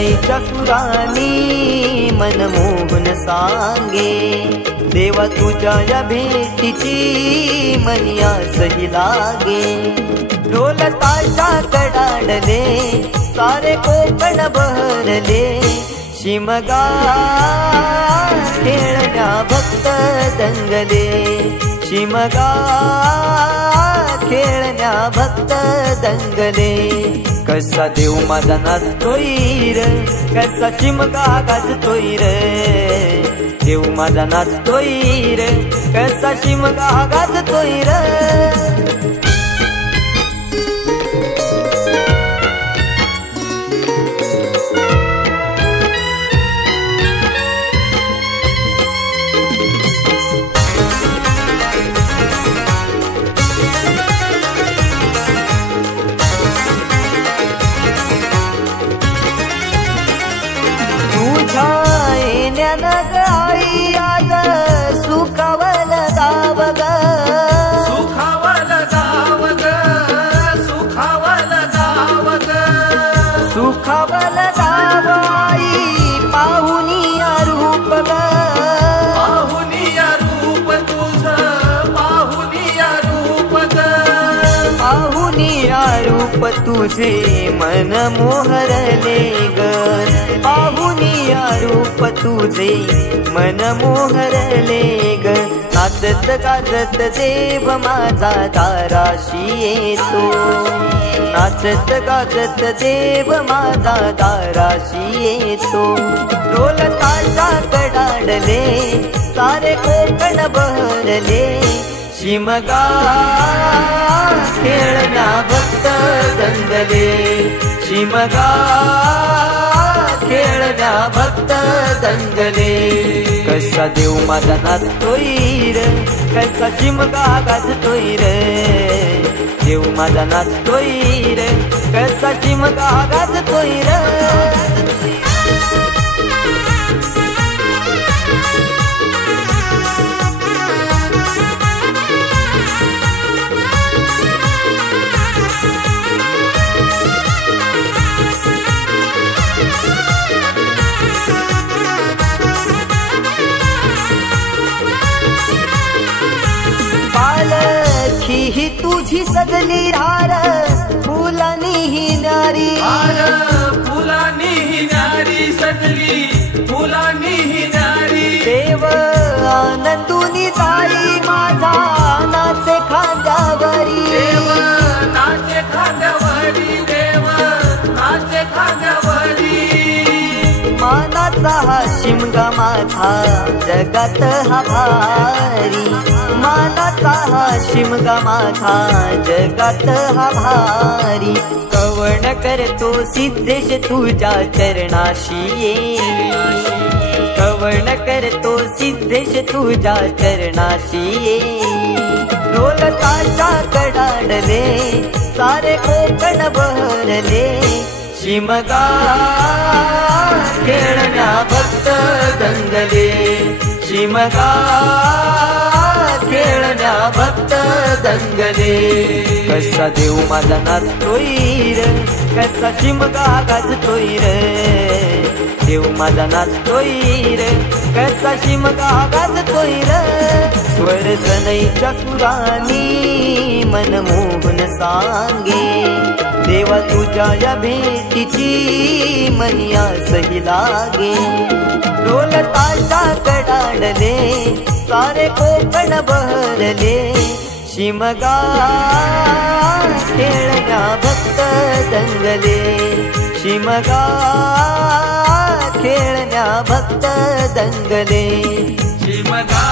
सनईच्या सुरानी मन मोहन सांगे, देवा तुझ्या या भेटीची मनिया सही लागे। ढोल ताशा कडाडले सारे कोकण बहरले, शिमगा खेळण्या भक्त दंगले, शिमगा खेळण्या भक्त दंगले। कसा देव माझा नाचतोय र, कसा शिमगा गाजतोय र, देव माझा नाचतोय र, कसा शिमगा गाजतोय र। आई आज सुखावल दाव ग, सुखावल दाव ग, सुखावल दाव ग, सुखावल दाव आई पाहुनिया रूप ग, पाहुनिया रूप तुझ, पाहुनिया रूप ग, पाहुनिया रूप तुझे मन मोहरले ग, पाहुनिया रूप तुझे मन मोहरले ग। नाचत गाजत देव माझा दाराशी येतो, नाचत गाजत देव माझा दाराशी येतो। ढोल ताशा कडाडले सारे कोकण बहरले, शिमगा खेळण्या भक्त दंगले, शिमगा खेळण्या भक्त दंगले। कसा देव माझा नाचतोय र, कसा शिमगा गाजतोय र, देव माझा नाचतोय र, कसा शिमगा गाजतोय र। ही तुझी सजली हार फुलानी ही नारी, हार फुलानी ही नारी सजली, फुलानी ही नारी। देव आनंदुनी ताई माझा नाचे खांद्यावरी, देव नाचे खांद्यावरी, देव नाचे खांद्यावरी। मानाचा हा शिमगा माझा जगात हा भारी, मानाचा हा शिमगा माझा जगात हा भारी। कवण करतो सिद्धेश तुझ्या चरणाशी ये, कवण करतो सिद्धेश तुझ्या चरणाशी ये। ढोल ताशा कडाडले सारे कोकण बहरले, शिमगा खेळण्या भक्त दंगले, शिमगा खेळण्या भक्त दंगले। कसा देव माझा नाचतोय र, कसा शिमगा गाजतोय र, देव माझा नाचतोय र, कसा शिमगा गाजतोय र। स्वर सनईच्या सुरानी मन मोहन सांगे, देवा तुझ्या या भेटीची मनिया सही लागे। ढोल ताशा कडाडले सारे कोकण बहरले, शिमगा खेळण्या भक्त दंगले, शिमगा खेळण्या भक्त दंगले, शिमगा